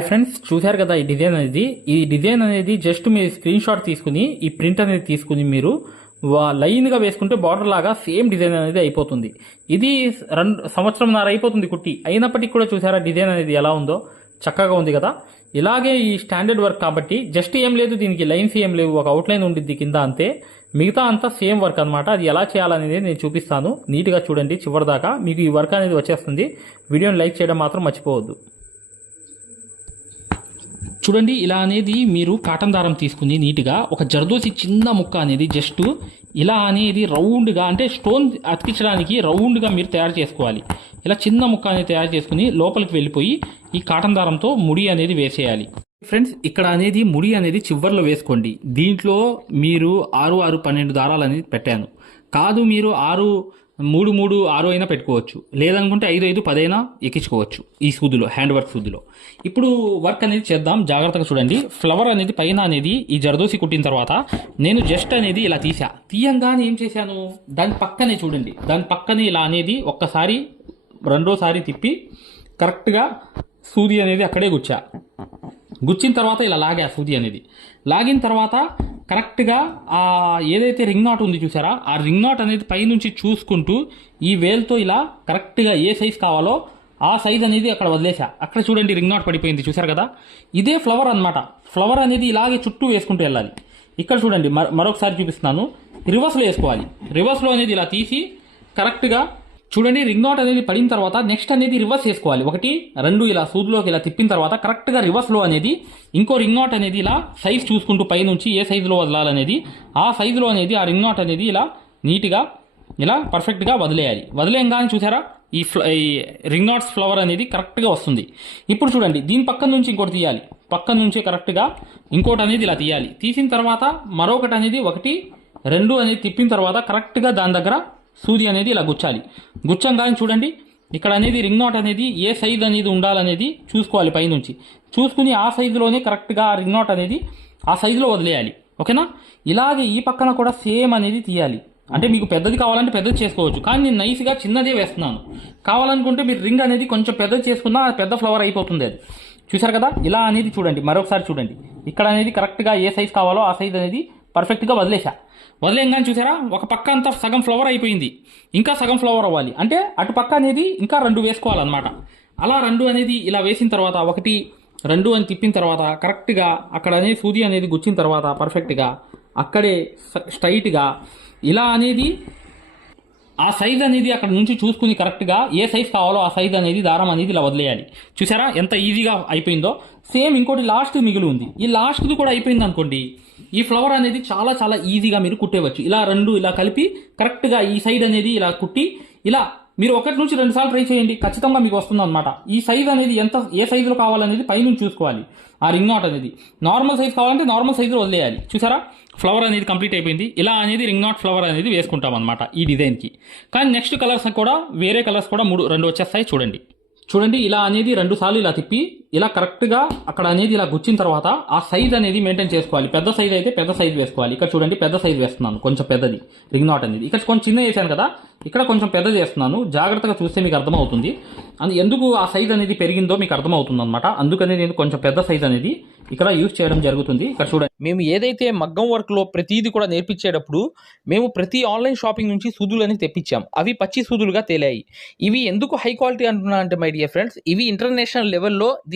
Friends చూశారు కదా ఈ డిజైన్ అనేది? ఈ డిజైన్ అనేది జస్ట్ మీరు స్క్రీన్ షాట్ తీసుకుని ఈ ప్రింట్ అనేది తీసుకుని మీరు వా- లైన్గా వేసుకుంటే బార్డర్ లాగా సేమ్ డిజైన్ అనేది అయిపోతుంది. ఇది రెండు సంవత్సరంన్నర అయిపోతుంది కుట్టి. అయినప్పటికీ కూడా చూసారా డిజైన్ అనేది ఎలా ఉందో? చక్కగా ఉంది కదా? ఇలాగే ఈ స్టాండర్డ్ వర్క్ కాబట్టి జస్ట్ ఏం లేదు దీనికి లైన్స్ ఏం లేవు ఒక అవుట్లైన్ ఉండిద్ది కింద అంతే. మిగతా అంతా సేమ్ వర్క్ అన్నమాట. అది ఎలా చేయాలనేది నేను చూపిస్తాను. నీట్గా చూడండి చివరిదాకా మీకు ఈ వర్క్ అనేది వచ్చేస్తుంది. వీడియోని లైక్ చేయడం మాత్రం మర్చిపోవద్దు. చూడండి ఇలా అనేది మీరు కాటన్ దారం తీసుకుని నీట్గా ఒక జర్దోసి చిన్న ముక్క అనేది జస్ట్ ఇలా అనేది రౌండ్గా అంటే స్టోన్ అతికించడానికి రౌండ్గా మీరు తయారు చేసుకోవాలి. ఇలా చిన్న ముక్క అనేది తయారు చేసుకుని లోపలికి వెళ్ళిపోయి ఈ కాటన్ దారంతో ముడి అనేది వేసేయాలి. ఫ్రెండ్స్ ఇక్కడ అనేది ముడి అనేది చివర్లో వేసుకోండి. దీంట్లో మీరు ఆరు ఆరు పన్నెండు దారాలు అనేది పెట్టాను. కాదు మీరు ఆరు మూడు మూడు ఆరు అయినా పెట్టుకోవచ్చు. లేదనుకుంటే ఐదు ఐదు పదైనా ఎక్కించుకోవచ్చు ఈ సూదిలో హ్యాండ్ వర్క్ సూదిలో. ఇప్పుడు వర్క్ అనేది చేద్దాం. జాగ్రత్తగా చూడండి. ఫ్లవర్ అనేది పైన అనేది ఈ జరదోసి కుట్టిన తర్వాత నేను జస్ట్ అనేది ఇలా తీసా తీయంగానే ఏం చేశాను? దాని పక్కనే చూడండి. దాని పక్కనే ఇలా అనేది ఒక్కసారి రెండోసారి తిప్పి కరెక్ట్గా సూది అనేది అక్కడే గుచ్చా. గుచ్చిన తర్వాత ఇలా లాగా సూది అనేది. లాగిన్ తర్వాత కరెక్ట్గా ఆ ఏదైతే రింగ్ నాట్ ఉంది చూసారా ఆ రింగ్ నాట్ అనేది పైనుంచి చూసుకుంటూ ఈ వేల్తో ఇలా కరెక్ట్గా ఏ సైజ్ కావాలో ఆ సైజ్ అనేది అక్కడ వదిలేసా అక్కడ చూడండి రింగ్ నాట్ పడిపోయింది చూసారు కదా? ఇదే ఫ్లవర్ అన్నమాట. ఫ్లవర్ అనేది ఇలాగే చుట్టూ వేసుకుంటూ వెళ్ళాలి. ఇక్కడ చూడండి మరొకసారి చూపిస్తున్నాను. రివర్స్లో వేసుకోవాలి. రివర్స్లో అనేది ఇలా తీసి కరెక్ట్గా చూడండి రింగ్ నాట్ అనేది పడిన తర్వాత నెక్స్ట్ అనేది రివర్స్ వేసుకోవాలి ఒకటి రెండు ఇలా సూదులోకి ఇలా తిప్పిన తర్వాత కరెక్ట్గా రివర్స్లో అనేది ఇంకో రింగ్ నాట్ అనేది ఇలా సైజ్ చూసుకుంటూ పైనుంచి ఏ సైజులో వదలాలనేది ఆ సైజులో అనేది ఆ రింగ్ నాట్ అనేది ఇలా నీట్గా ఇలా పర్ఫెక్ట్గా వదిలేయాలి. వదిలేయంగానే చూసారా? ఈ ఫ్ల ఈ రింగ్ నాట్స్ ఫ్లవర్ అనేది కరెక్ట్గా వస్తుంది. ఇప్పుడు చూడండి దీని పక్కన నుంచి ఇంకోటి తీయాలి. పక్కన నుంచి కరెక్ట్గా ఇంకోటి అనేది ఇలా తీయాలి. తీసిన తర్వాత మరొకటి అనేది ఒకటి రెండు అనేది తిప్పిన తర్వాత కరెక్ట్గా దాని దగ్గర సూది అనేది ఇలా గుచ్చాలి. గుచ్చంగానే చూడండి ఇక్కడ అనేది రింగ్ నాట్ అనేది ఏ సైజ్ అనేది ఉండాలనేది చూసుకోవాలి పైనుంచి. చూసుకుని ఆ సైజులోనే కరెక్ట్గా ఆ రింగ్ నాట్ అనేది ఆ సైజులో వదిలేయాలి. ఓకేనా? ఇలాగే ఈ పక్కన కూడా సేమ్ అనేది తీయాలి. అంటే మీకు పెద్దది కావాలంటే పెద్దది చేసుకోవచ్చు. కానీ నేను నైస్గా చిన్నదే వేస్తున్నాను. కావాలనుకుంటే మీరు రింగ్ అనేది కొంచెం పెద్దది చేసుకున్నా పెద్ద ఫ్లవర్ అయిపోతుంది అది. చూసారు కదా? ఇలా అనేది చూడండి. మరొకసారి చూడండి. ఇక్కడ అనేది కరెక్ట్గా ఏ సైజ్ కావాలో ఆ సైజ్ అనేది పర్ఫెక్ట్గా వదిలేసా. వదిలేయంగానే చూసారా? ఒక పక్క అంతా సగం ఫ్లవర్ అయిపోయింది. ఇంకా సగం ఫ్లవర్ అవ్వాలి. అంటే అటు పక్క అనేది ఇంకా రెండు వేసుకోవాలన్నమాట. అలా రెండు అనేది ఇలా వేసిన తర్వాత ఒకటి రెండు అని తిప్పిన తర్వాత కరెక్ట్గా అక్కడ అనేది సూది అనేది గుచ్చిన తర్వాత పర్ఫెక్ట్గా అక్కడే స్ట్రైట్గా ఇలా అనేది ఆ సైజ్ అనేది అక్కడ నుంచి చూసుకుని కరెక్ట్గా ఏ సైజ్ కావాలో ఆ సైజ్ అనేది దారం అనేది ఇలా వదిలేయాలి. చూసారా? ఎంత ఈజీగా అయిపోయిందో. సేమ్ ఇంకోటి లాస్ట్ మిగిలి ఉంది. ఈ లాస్ట్ది కూడా అయిపోయింది అనుకోండి. ఈ ఫ్లవర్ అనేది చాలా చాలా ఈజీగా మీరు కుట్టేవచ్చు. ఇలా రెండు ఇలా కలిపి కరెక్ట్గా ఈ సైడ్ అనేది ఇలా కుట్టి ఇలా మీరు ఒకటి నుంచి రెండు సార్లు ట్రై చేయండి. ఖచ్చితంగా మీకు వస్తుంది అనమాట ఈ సైజ్ అనేది ఎంత ఏ సైజులో కావాలనేది పైనుంచి చూసుకోవాలి. ఆ రింగ్ నాట్ అనేది. నార్మల్ సైజ్ కావాలంటే నార్మల్ సైజులో వదిలేయాలి. చూసారా? ఫ్లవర్ అనేది కంప్లీట్ అయిపోయింది. ఇలా అనేది రింగ్ నాట్ ఫ్లవర్ అనేది వేసుకుంటాం అనమాట ఈ డిజైన్కి కానీ నెక్స్ట్ కలర్స్ కూడా వేరే కలర్స్ కూడా మూడు రెండు వచ్చేస్తాయి చూడండి. చూడండి ఇలా అనేది రెండు సార్లు ఇలా తిప్పి ఇలా కరెక్ట్గా అక్కడ అనేది ఇలా గుచ్చిన తర్వాత ఆ సైజ్ అనేది మెయింటైన్ చేసుకోవాలి. పెద్ద సైజ్ అయితే పెద్ద సైజ్ వేసుకోవాలి. ఇక్కడ చూడండి పెద్ద సైజ్ వేస్తున్నాను. కొంచెం పెద్దది. రింగ్ నాట్ అనేది. ఇక్కడ కొంచెం చిన్న వేసాను కదా. ఇక్కడ కొంచెం పెద్దది వేస్తున్నాను జాగ్రత్తగా చూస్తే మీకు అర్థమవుతుంది. అందు ఎందుకు ఆ సైజ్ అనేది పెరిగిందో మీకు అర్థమవుతుంది అనమాట అందుకని నేను కొంచెం పెద్ద సైజ్ అనేది ఇక్కడ యూజ్ చేయడం జరుగుతుంది. ఇక్కడ చూడండి. మేము ఏదైతే మగ్గం వర్క్లో ప్రతిదీ కూడా నేర్పించేటప్పుడు మేము ప్రతి ఆన్లైన్ షాపింగ్ నుంచి సూదులని తెప్పించాం. అవి పచ్చి సూదులుగా తేలాయి. ఇవి ఎందుకు హై క్వాలిటీ అంటున్నా అంటే మై డియర్ ఫ్రెండ్స్ ఇవి ఇంటర్నేషనల్ లెవెల్లో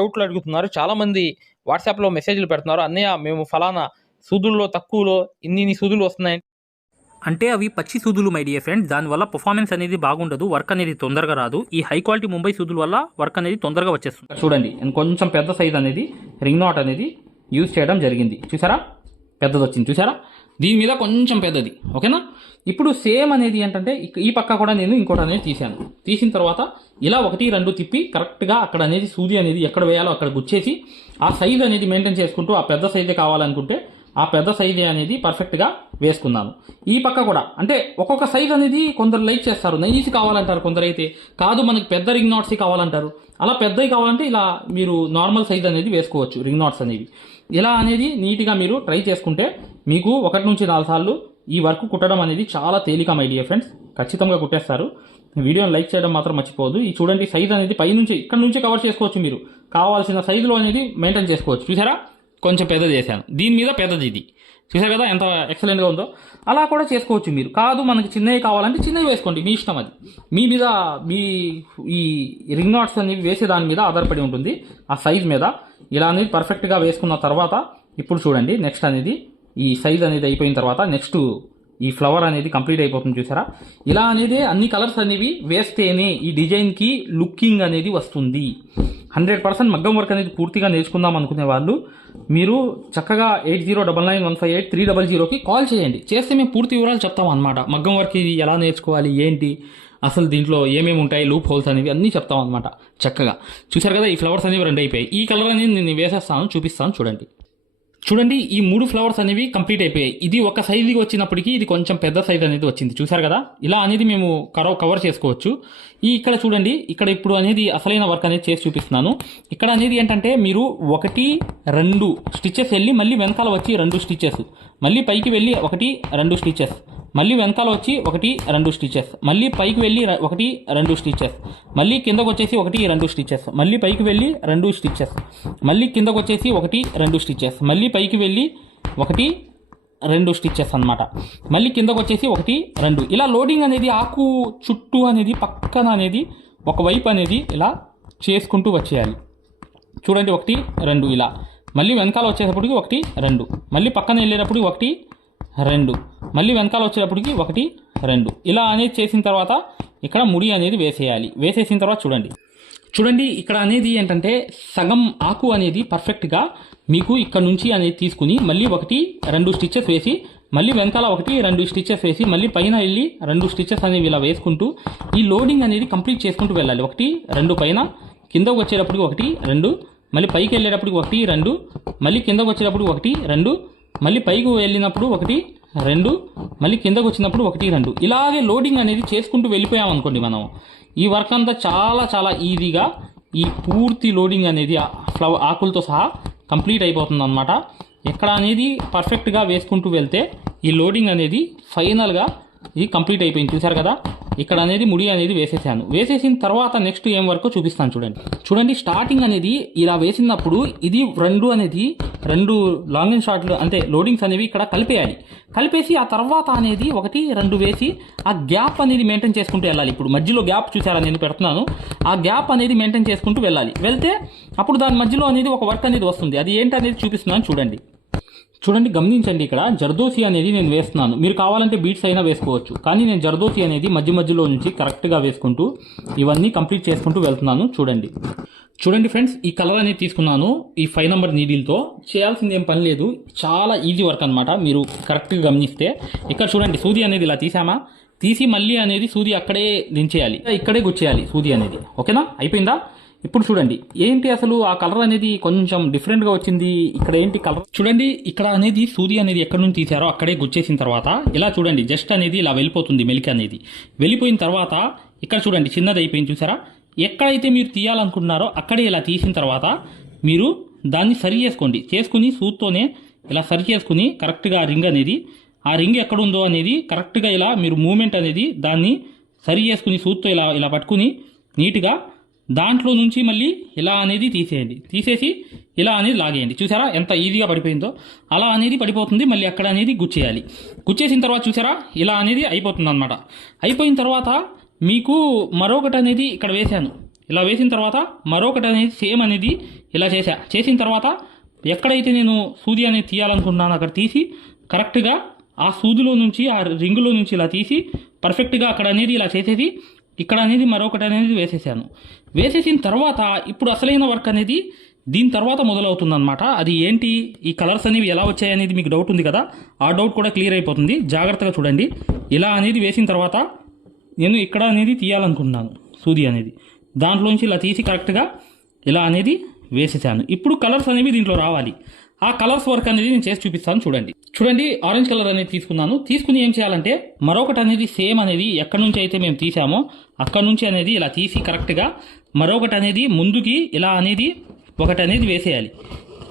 డౌట్లు అడుగుతున్నారు. చాలామంది వాట్సాప్లో మెసేజ్లు పెడుతున్నారు. అన్నయ్య మేము ఫలానా సూదుల్లో తక్కువలో ఇన్ని ఇన్ని సూదులు వస్తున్నాయి. అంటే అవి పచ్చి సూదులు మై డియర్ ఫ్రెండ్ దానివల్ల పర్ఫార్మెన్స్ అనేది బాగుండదు. వర్క్ అనేది తొందరగా రాదు. ఈ హై క్వాలిటీ ముంబై సూదుల వల్ల వర్క్ అనేది తొందరగా వచ్చేస్తుంది. చూడండి నేను కొంచెం పెద్ద సైజ్ అనేది రింగ్ నాట్ అనేది యూజ్ చేయడం జరిగింది. చూసారా? పెద్దది వచ్చింది చూసారా? దీని మీద కొంచెం పెద్దది ఓకేనా? ఇప్పుడు సేమ్ అనేది ఏంటంటే ఈ పక్క కూడా నేను ఇంకోటి అనేది తీసాను తీసిన తర్వాత ఇలా ఒకటి రెండు తిప్పి కరెక్ట్గా అక్కడ అనేది సూది అనేది ఎక్కడ వేయాలో అక్కడ గుచ్చేసి ఆ సైజ్ అనేది మెయింటైన్ చేసుకుంటూ ఆ పెద్ద సైజే కావాలనుకుంటే ఆ పెద్ద సైజే అనేది పర్ఫెక్ట్గా వేసుకున్నాను. ఈ పక్క కూడా అంటే ఒక్కొక్క సైజ్ అనేది కొందరు లైక్ చేస్తారు. నైజీసీ కావాలంటారు కొందరైతే కాదు మనకి పెద్ద రింగ్ నాట్స్ కావాలంటారు. అలా పెద్దవి కావాలంటే ఇలా మీరు నార్మల్ సైజ్ అనేది వేసుకోవచ్చు రింగ్ నాట్స్ అనేవి. ఇలా అనేది నీట్గా మీరు ట్రై చేసుకుంటే మీకు ఒకటి నుంచి నాలుగు సార్లు ఈ వర్క్ కుట్టడం అనేది చాలా తేలిక మై డియర్ ఫ్రెండ్స్ ఖచ్చితంగా కుట్టేస్తారు. వీడియోని లైక్ చేయడం మాత్రం మర్చిపోవద్దు. ఈ చూడండి సైజ్ అనేది పై నుంచి ఇక్కడ నుంచి కవర్ చేసుకోవచ్చు మీరు. కావాల్సిన సైజులో అనేది మెయింటైన్ చేసుకోవచ్చు. చూసారా? కొంచెం పెద్దది చేశాను దీని మీద పెద్దది ఇది. చూసారు కదా ఎంత ఎక్సలెంట్గా ఉందో? అలా కూడా చేసుకోవచ్చు మీరు. కాదు మనకి చిన్నవి కావాలంటే చిన్నవి వేసుకోండి. మీ ఇష్టం అది. మీ మీద మీ ఈ రింగ్ నాట్స్ అనేవి వేసే దాని మీద ఆధారపడి ఉంటుంది. ఆ సైజ్ మీద. ఇలా అనేది పర్ఫెక్ట్గా వేసుకున్న తర్వాత ఇప్పుడు చూడండి నెక్స్ట్ అనేది ఈ సైజ్ అనేది అయిపోయిన తర్వాత నెక్స్ట్ ఈ ఫ్లవర్ అనేది కంప్లీట్ అయిపోతుంది చూసారా? ఇలా అనేది అన్ని కలర్స్ అనేవి వేస్తేనే ఈ డిజైన్కి లుకింగ్ అనేది వస్తుంది. హండ్రెడ్ పర్సెంట్ మగ్గం వర్క్ అనేది పూర్తిగా నేర్చుకుందాం అనుకునే వాళ్ళు మీరు చక్కగా eight zero double nine one five eight three double జీరోకి కాల్ చేయండి. చేస్తే మేము పూర్తి వివరాలు చెప్తాం అనమాట మగ్గం వర్క్ ఇది ఎలా నేర్చుకోవాలి ఏంటి అసలు దీంట్లో ఏమేమి ఉంటాయి లూప్ హోల్స్ అనేవి అన్నీ చెప్తాం అనమాట చక్కగా. చూసారు కదా ఈ ఫ్లవర్స్ అనేవి రెండు అయిపోయాయి. ఈ కలర్ అనేది నేను వేసేస్తాను చూపిస్తాను చూడండి. చూడండి ఈ మూడు ఫ్లవర్స్ అనేవి కంప్లీట్ అయిపోయాయి. ఇది ఒక సైజుకి వచ్చినప్పటికీ ఇది కొంచెం పెద్ద సైజ్ అనేది వచ్చింది. చూసారు కదా? ఇలా అనేది మేము కవర్ కవర్ చేసుకోవచ్చు. ఈ ఇక్కడ చూడండి ఇక్కడ ఇప్పుడు అనేది అసలైన వర్క్ అనేది చేసి చూపిస్తున్నాను. ఇక్కడ అనేది ఏంటంటే మీరు ఒకటి రెండు స్టిచెస్ వెళ్ళి మళ్ళీ వెనకాల వచ్చి రెండు స్టిచెస్ మళ్ళీ పైకి వెళ్ళి ఒకటి రెండు స్టిచెస్ మళ్ళీ వెనకాల వచ్చి ఒకటి రెండు స్టిచెస్ మళ్ళీ పైకి వెళ్ళి ఒకటి రెండు స్టిచెస్ మళ్ళీ కిందకు వచ్చేసి ఒకటి రెండు స్టిచెస్ మళ్ళీ పైకి వెళ్ళి రెండు స్టిచెస్ మళ్ళీ కిందకు వచ్చేసి ఒకటి రెండు స్టిచెస్ మళ్ళీ పైకి వెళ్ళి ఒకటి రెండు స్టిచెస్ అన్నమాట. మళ్ళీ కిందకు వచ్చేసి ఒకటి రెండు. ఇలా లోడింగ్ అనేది ఆకు చుట్టూ అనేది పక్కన అనేది ఒకవైపు అనేది ఇలా చేసుకుంటూ వచ్చేయాలి. చూడండి ఒకటి రెండు ఇలా. మళ్ళీ వెనకాల వచ్చేటప్పటికి ఒకటి రెండు. మళ్ళీ పక్కన వెళ్ళేటప్పుడు ఒకటి రెండు. మళ్ళీ వెనకాల వచ్చేటప్పటికి ఒకటి రెండు. ఇలా అనేది చేసిన తర్వాత ఇక్కడ ముడి అనేది వేసేయాలి. వేసేసిన తర్వాత చూడండి. చూడండి ఇక్కడ అనేది ఏంటంటే సగం ఆకు అనేది పర్ఫెక్ట్గా మీకు ఇక్కడ నుంచి అనేది తీసుకుని మళ్ళీ ఒకటి రెండు స్టిచ్చెస్ వేసి మళ్ళీ వెనకాల ఒకటి రెండు స్టిచెస్ వేసి మళ్ళీ పైన వెళ్ళి రెండు స్టిచెస్ అనేవి ఇలా వేసుకుంటూ ఈ లోడింగ్ అనేది కంప్లీట్ చేసుకుంటూ వెళ్ళాలి. ఒకటి రెండు పైన కిందకు వచ్చేటప్పటికి ఒకటి రెండు. మళ్ళీ పైకి వెళ్ళేటప్పటికి ఒకటి రెండు. మళ్ళీ కిందకు వచ్చేటప్పుడు ఒకటి రెండు. మళ్ళీ పైకి వెళ్ళినప్పుడు ఒకటి రెండు మళ్ళీ కిందకు వచ్చినప్పుడు ఒకటి రెండు. ఇలాగే లోడింగ్ అనేది చేసుకుంటూ వెళ్ళిపోయాం అనుకోండి మనం. ఈ వర్క్ అంతా చాలా చాలా ఈజీగా ఈ పూర్తి లోడింగ్ అనేది ఆ ఫ్లవర్ ఆకులతో సహా కంప్లీట్ అయిపోతుంది అనమాట ఎక్కడ అనేది పర్ఫెక్ట్గా వేసుకుంటూ వెళ్తే ఈ లోడింగ్ అనేది ఫైనల్గా ఇది కంప్లీట్ అయిపోయింది. చూసారు కదా? ఇక్కడ అనేది ముడి అనేది వేసేసాను. వేసేసిన తర్వాత నెక్స్ట్ ఏం వరకు చూపిస్తాను చూడండి. చూడండి స్టార్టింగ్ అనేది ఇలా వేసినప్పుడు ఇది రెండు అనేది రెండు లాంగ్ అండ్ షార్ట్లు అంటే లోడింగ్స్ అనేవి ఇక్కడ కలిపేయాలి. కలిపేసి ఆ తర్వాత అనేది ఒకటి రెండు వేసి ఆ గ్యాప్ అనేది మెయింటైన్ చేసుకుంటూ వెళ్ళాలి. ఇప్పుడు మధ్యలో గ్యాప్ చూసారా నేను పెడుతున్నాను. ఆ గ్యాప్ అనేది మెయింటైన్ చేసుకుంటూ వెళ్ళాలి. వెళ్తే అప్పుడు దాని మధ్యలో అనేది ఒక వర్క్ అనేది వస్తుంది. అది ఏంటనేది చూపిస్తున్నాను చూడండి. చూడండి గమనించండి ఇక్కడ జర్దోసి అనేది నేను వేస్తున్నాను. మీరు కావాలంటే బీట్స్ అయినా వేసుకోవచ్చు. కానీ నేను జర్దోసి అనేది మధ్య మధ్యలో నుంచి కరెక్ట్గా వేసుకుంటూ ఇవన్నీ కంప్లీట్ చేసుకుంటూ వెళ్తున్నాను. చూడండి. చూడండి ఫ్రెండ్స్ ఈ కలర్ అనేది తీసుకున్నాను ఈ ఫైవ్ నెంబర్ నీడిల్తో చేయాల్సింది ఏం పని లేదు. చాలా ఈజీ వర్క్ అనమాట మీరు కరెక్ట్గా గమనిస్తే. ఇక్కడ చూడండి సూది అనేది ఇలా తీసామా? తీసి మళ్ళీ అనేది సూది అక్కడే దించేయాలి. ఇక్కడే గుచ్చేయాలి సూది అనేది. ఓకేనా? అయిపోయిందా? ఇప్పుడు చూడండి ఏంటి అసలు ఆ కలర్ అనేది కొంచెం డిఫరెంట్గా వచ్చింది? ఇక్కడ ఏంటి కలర్ చూడండి ఇక్కడ అనేది సూది అనేది ఎక్కడి నుంచి తీసారో అక్కడే గుచ్చేసిన తర్వాత ఇలా చూడండి జస్ట్ అనేది ఇలా వెళ్ళిపోతుంది మెలిక అనేది. వెళ్ళిపోయిన తర్వాత ఇక్కడ చూడండి చిన్నది అయిపోయింది చూసారా? ఎక్కడైతే మీరు తీయాలనుకుంటున్నారో అక్కడే ఇలా తీసిన తర్వాత మీరు దాన్ని సరి చేసుకోండి. చేసుకుని సూత్తోనే ఇలా సరి చేసుకుని కరెక్ట్గా రింగ్ అనేది ఆ రింగ్ ఎక్కడ ఉందో అనేది కరెక్ట్గా ఇలా మీరు మూమెంట్ అనేది దాన్ని సరి చేసుకుని సూత్తో ఇలా ఇలా పట్టుకుని నీట్గా దాంట్లో నుంచి మళ్ళీ ఇలా అనేది తీసేయండి. తీసేసి ఇలా అనేది లాగేయండి. చూసారా ఎంత ఈజీగా పడిపోయిందో? అలా అనేది పడిపోతుంది. మళ్ళీ అక్కడ అనేది గుచ్చేయాలి. గుచ్చేసిన తర్వాత చూసారా? ఇలా అనేది అయిపోతుంది అనమాట అయిపోయిన తర్వాత మీకు మరొకటి అనేది ఇక్కడ వేశాను. ఇలా వేసిన తర్వాత మరొకటి అనేది సేమ్ అనేది ఇలా చేశా. చేసిన తర్వాత ఎక్కడైతే నేను సూది అనేది తీయాలనుకుంటున్నాను అక్కడ తీసి కరెక్ట్గా ఆ సూదిలో నుంచి ఆ రింగులో నుంచి ఇలా తీసి పర్ఫెక్ట్గా అక్కడ అనేది ఇలా చేసేసి ఇక్కడ అనేది మరొకటి అనేది వేసేసాను. వేసేసిన తర్వాత ఇప్పుడు అసలైన వర్క్ అనేది దీని తర్వాత మొదలవుతుందన్నమాట. అది ఏంటి? ఈ కలర్స్ అనేవి ఎలా వచ్చాయి అనేది మీకు డౌట్ ఉంది కదా? ఆ డౌట్ కూడా క్లియర్ అయిపోతుంది. జాగ్రత్తగా చూడండి. ఇలా అనేది వేసిన తర్వాత నేను ఇక్కడ అనేది తీయాలనుకుంటున్నాను. సూది అనేది. దాంట్లోంచి ఇలా తీసి కరెక్ట్గా ఇలా అనేది వేసేసాను. ఇప్పుడు కలర్స్ అనేవి దీంట్లో రావాలి. ఆ కలర్స్ వర్క్ అనేది నేను చేసి చూపిస్తాను చూడండి. చూడండి ఆరెంజ్ కలర్ అనేది తీసుకున్నాను. తీసుకుని ఏం చేయాలంటే మరొకటి అనేది సేమ్ అనేది ఎక్కడి నుంచి అయితే మేము తీసామో అక్కడ నుంచి అనేది ఇలా తీసి కరెక్ట్గా మరొకటి అనేది ముందుకి ఇలా అనేది ఒకటి అనేది వేసేయాలి.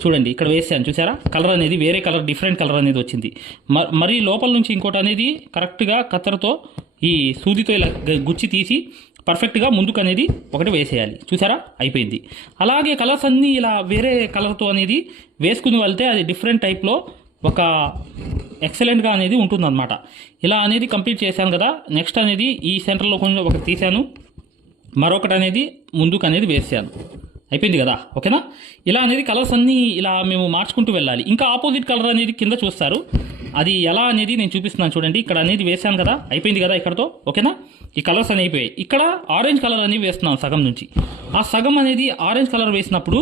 చూడండి ఇక్కడ వేసాను చూసారా? కలర్ అనేది వేరే కలర్ డిఫరెంట్ కలర్ అనేది వచ్చింది. మ- మరి లోపల నుంచి ఇంకోటి అనేది కరెక్ట్గా కత్తెరతో ఈ సూదితో ఇలా గుచ్చి తీసి పర్ఫెక్ట్గా ముందుకు అనేది ఒకటి వేసేయాలి. చూసారా? అయిపోయింది. అలాగే కలర్స్ అన్నీ ఇలా వేరే కలర్తో అనేది వేసుకుని వెళ్తే అది డిఫరెంట్ టైప్లో ఒక ఎక్సలెంట్గా అనేది ఉంటుందన్నమాట. ఇలా అనేది కంప్లీట్ చేశాను కదా. నెక్స్ట్ అనేది ఈ సెంటర్లో కొంచెం ఒకటి తీశాను. మరొకటి అనేది ముందుకు అనేది వేసాను అయిపోయింది కదా? ఓకేనా? ఇలా అనేది కలర్స్ అన్నీ ఇలా మేము మార్చుకుంటూ వెళ్ళాలి. ఇంకా ఆపోజిట్ కలర్ అనేది కింద చూస్తారు. అది ఎలా అనేది నేను చూపిస్తున్నాను చూడండి. ఇక్కడ అనేది వేసాను కదా అయిపోయింది కదా ఇక్కడతో? ఓకేనా? ఈ కలర్స్ అనేవి అయిపోయాయి ఇక్కడ ఆరెంజ్ కలర్ అనేది వేస్తున్నాను సగం నుంచి. ఆ సగం అనేది ఆరెంజ్ కలర్ వేసినప్పుడు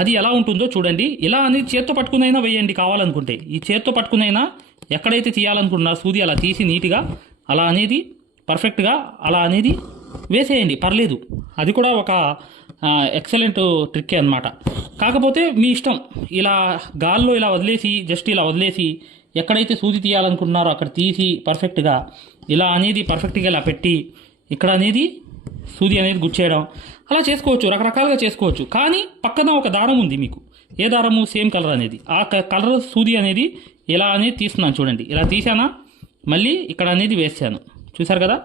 అది ఎలా ఉంటుందో చూడండి. ఇలా అనేది చేత్తో పట్టుకునైనా వేయండి కావాలనుకుంటే. ఈ చేత్తో పట్టుకునైనా ఎక్కడైతే తీయాలనుకుంటున్నారో సూది అలా తీసి నీట్గా అలా అనేది పర్ఫెక్ట్గా అలా అనేది వేసేయండి. పర్లేదు. అది కూడా ఒక ఎక్సలెంట్ ట్రిక్కే అనమాట కాకపోతే మీ ఇష్టం. ఇలా గాల్లో ఇలా వదిలేసి జస్ట్ ఇలా వదిలేసి ఎక్కడైతే సూది తీయాలనుకుంటున్నారో అక్కడ తీసి పర్ఫెక్ట్గా ఇలా అనేది పర్ఫెక్ట్గా ఇలా పెట్టి ఇక్కడ అనేది సూది అనేది గుచ్చేయడం అలా చేసుకోవచ్చు రకరకాలుగా చేసుకోవచ్చు. కానీ పక్కన ఒక దారం ఉంది మీకు. ఏ దారము? సేమ్ కలర్ అనేది. ఆ క- కలర్ సూది అనేది ఇలా అనేది తీస్తున్నాను చూడండి. ఇలా తీసానా మళ్ళీ ఇక్కడ అనేది వేసాను. చూసారు కదా?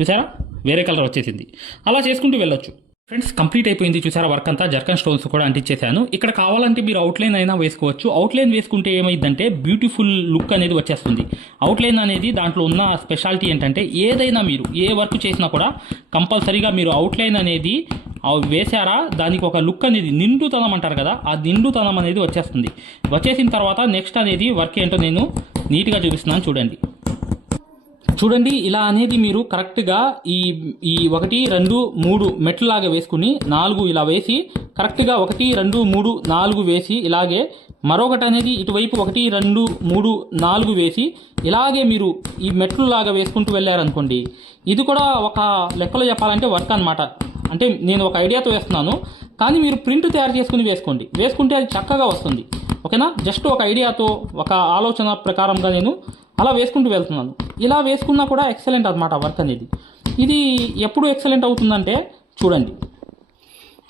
చూసారా వేరే కలర్ వచ్చేసింది. అలా చేసుకుంటూ వెళ్ళొచ్చు. ఫ్రెండ్స్ కంప్లీట్ అయిపోయింది. చూసారా? వర్క్ అంతా. జర్కన్ స్టోన్స్ కూడా అంటించేశాను. ఇక్కడ కావాలంటే మీరు అవుట్లైన్ అయినా వేసుకోవచ్చు. అవుట్లైన్ వేసుకుంటే ఏమైందంటే బ్యూటిఫుల్ లుక్ అనేది వచ్చేస్తుంది. అవుట్లైన్ అనేది దాంట్లో ఉన్న స్పెషాలిటీ ఏంటంటే ఏదైనా మీరు ఏ వర్క్ చేసినా కూడా కంపల్సరీగా మీరు అవుట్లైన్ అనేది వేశారా? దానికి ఒక లుక్ అనేది నిండుతనం అంటారు కదా ఆ నిండుతనం అనేది వచ్చేస్తుంది. వచ్చేసిన తర్వాత నెక్స్ట్ అనేది వర్క్ ఏంటో నేను నీట్గా చూపిస్తున్నాను. చూడండి. చూడండి ఇలా అనేది మీరు కరెక్ట్గా ఈ ఈ ఒకటి రెండు మూడు మెట్లులాగా వేసుకుని నాలుగు ఇలా వేసి కరెక్ట్గా ఒకటి రెండు మూడు నాలుగు వేసి ఇలాగే మరొకటి అనేది ఇటువైపు ఒకటి రెండు మూడు నాలుగు వేసి ఇలాగే మీరు ఈ మెట్లులాగా వేసుకుంటూ వెళ్ళారనుకోండి ఇది కూడా ఒక లెక్కలో చెప్పాలంటే వర్క్ అన్నమాట. అంటే నేను ఒక ఐడియాతో వేస్తున్నాను కానీ మీరు ప్రింట్ తయారు చేసుకుని వేసుకోండి. వేసుకుంటే అది చక్కగా వస్తుంది. ఓకేనా? జస్ట్ ఒక ఐడియాతో ఒక ఆలోచన ప్రకారంగా నేను అలా వేసుకుంటూ వెళ్తున్నాను. ఇలా వేసుకున్నా కూడా ఎక్సలెంట్ అనమాట వర్క్ అనేది. ఇది ఎప్పుడు ఎక్సలెంట్ అవుతుందంటే చూడండి.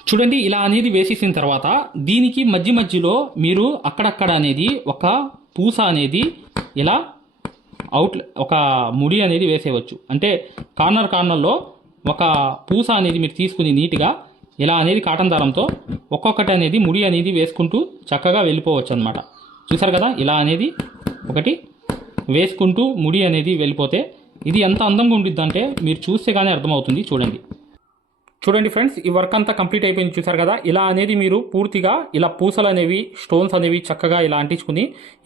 చూడండి ఇలా అనేది వేసేసిన తర్వాత దీనికి మధ్య మధ్యలో మీరు అక్కడక్కడ అనేది ఒక పూస అనేది ఇలా అవుట్ ఒక ముడి అనేది వేసేయవచ్చు. అంటే కార్నర్ కార్నర్లో ఒక పూస అనేది మీరు తీసుకుని నీట్గా ఇలా అనేది కాటన్ దారంతో ఒక్కొక్కటి అనేది ముడి అనేది వేసుకుంటూ చక్కగా వెళ్ళిపోవచ్చు అనమాట చూసారు కదా? ఇలా అనేది ఒకటి వేసుకుంటూ ముడి అనేది వెళ్ళిపోతే ఇది ఎంత అందంగా ఉండిద్ది అంటే మీరు చూస్తే కానీ అర్థమవుతుంది. చూడండి. చూడండి ఫ్రెండ్స్ ఈ వర్క్ అంతా కంప్లీట్ అయిపోయింది చూసారు కదా? ఇలా అనేది మీరు పూర్తిగా ఇలా పూసలు అనేవి స్టోన్స్ అనేవి చక్కగా ఇలా అంటించుకుని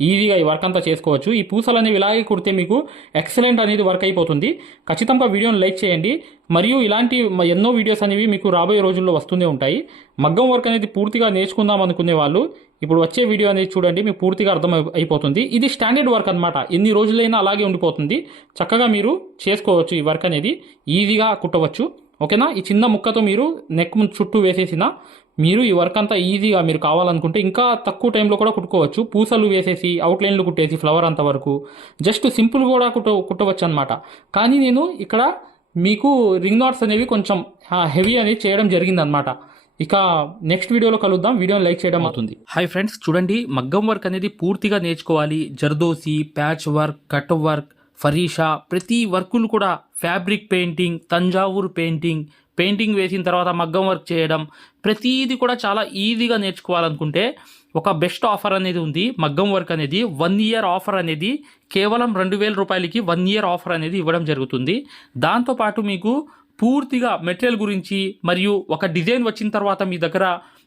ఈజీగా ఈ వర్క్ అంతా చేసుకోవచ్చు. ఈ పూసలు అనేవి ఇలాగే కుడితే మీకు ఎక్సలెంట్ అనేది వర్క్ అయిపోతుంది. ఖచ్చితంగా వీడియోని లైక్ చేయండి. మరియు ఇలాంటి ఎన్నో వీడియోస్ అనేవి మీకు రాబోయే రోజుల్లో వస్తూనే ఉంటాయి. మగ్గం వర్క్ అనేది పూర్తిగా నేర్చుకుందాం అనుకునే వాళ్ళు ఇప్పుడు వచ్చే వీడియో అనేది చూడండి మీకు పూర్తిగా అర్థం అయిపోతుంది. ఇది స్టాండర్డ్ వర్క్ అనమాట ఎన్ని రోజులైనా అలాగే ఉండిపోతుంది. చక్కగా మీరు చేసుకోవచ్చు ఈ వర్క్ అనేది. ఈజీగా కుట్టవచ్చు. ఓకేనా? ఈ చిన్న ముక్కతో మీరు నెక్ చుట్టూ వేసేసిన మీరు ఈ వర్క్ అంతా ఈజీగా మీరు కావాలనుకుంటే ఇంకా తక్కువ టైంలో కూడా కుట్టుకోవచ్చు. పూసలు వేసేసి అవుట్లైన్లు కుట్టేసి ఫ్లవర్ అంత వరకు. జస్ట్ సింపుల్ కూడా కుట్ట కుట్టవచ్చు అనమాట కానీ నేను ఇక్కడ మీకు రింగ్ నాట్స్ అనేవి కొంచెం హెవీ అనేది చేయడం జరిగిందనమాట ఇక నెక్స్ట్ వీడియోలో కలుద్దాం. వీడియోని లైక్ చేయడం అవుతుంది. హాయ్ ఫ్రెండ్స్ చూడండి మగ్గం వర్క్ అనేది పూర్తిగా నేర్చుకోవాలి. Zardozi patch work cut work ఫరీషా ప్రతి వర్కులు కూడా fabric painting Thanjavur painting painting వేసిన తర్వాత మగ్గం వర్క్ చేయడం ప్రతిదీ కూడా చాలా ఈజీగా నేర్చుకోవాలనుకుంటే ఒక బెస్ట్ ఆఫర్ అనేది ఉంది మగ్గం వర్క్ అనేది. వన్ ఇయర్ ఆఫర్ అనేది కేవలం రెండు వేల రూపాయలకి వన్ ఇయర్ ఆఫర్ అనేది ఇవ్వడం జరుగుతుంది. దాంతోపాటు మీకు పూర్తిగా మెటీరియల్ గురించి మరియు ఒక డిజైన్ వచ్చిన తర్వాత మీ దగ్గర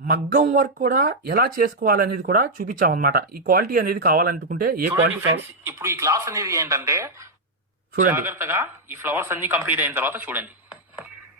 మగ్గం వర్క్ కూడా ఎలా చేసుకోవాలనేది కూడా చూపించాం అనమాట ఈ క్వాలిటీ అనేది కావాలనుకుంటే ఏ క్వాలిటీ ఇప్పుడు ఈ క్లాస్ అనేది ఏంటంటే చూడండి. జాగ్రత్తగా ఈ ఫ్లవర్స్ అన్ని కంప్లీట్ అయిన తర్వాత చూడండి.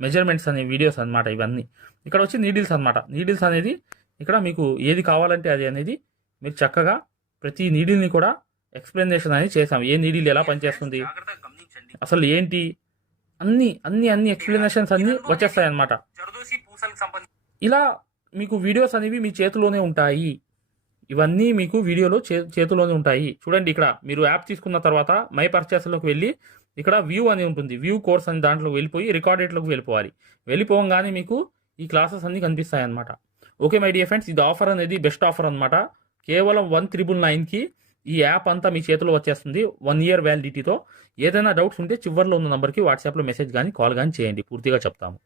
మెజర్మెంట్స్ అనే వీడియోస్ అన్నమాట ఇవన్నీ. ఇక్కడ వచ్చి నీడిల్స్ అన్నమాట. నీడిల్స్ అనేది ఇక్కడ మీకు ఏది కావాలంటే అది అనేది మీరు చక్కగా ప్రతి నీడిల్ని కూడా ఎక్స్ప్లెనేషన్ అనేది చేసాం ఏ నీడిల్ ఎలా పనిచేస్తుంది అసలు ఏంటి అన్ని అన్ని అన్ని ఎక్స్ప్లెనేషన్స్ అన్ని వచ్చేస్తాయి సంబంధించి ఇలా మీకు వీడియోస్ అనేవి మీ చేతిలోనే ఉంటాయి. ఇవన్నీ మీకు వీడియోలో చే చేతిలోనే ఉంటాయి. చూడండి ఇక్కడ మీరు యాప్ తీసుకున్న తర్వాత మై పర్చేస్లోకి వెళ్ళి ఇక్కడ వ్యూ అని ఉంటుంది. వ్యూ కోర్స్ అని దాంట్లో వెళ్ళిపోయి రికార్డెడ్లోకి వెళ్ళిపోవాలి. వెళ్ళిపోగానే మీకు ఈ క్లాసెస్ అన్నీ కనిపిస్తాయి అన్నమాట ఓకే మై డియర్ ఫ్రెండ్స్ ఇది ఆఫర్ అనేది బెస్ట్ ఆఫర్ అన్నమాట. కేవలం వన్ త్రిబుల్ నైన్కి ఈ యాప్ అంతా మీ చేతిలో వచ్చేస్తుంది వన్ ఇయర్ వ్యాలిడిటీతో. ఏదైనా డౌట్స్ ఉంటే చివరిలో ఉన్న నంబర్కి వాట్సాప్లో మెసేజ్ కానీ కాల్ కానీ చేయండి. పూర్తిగా చెప్తాము.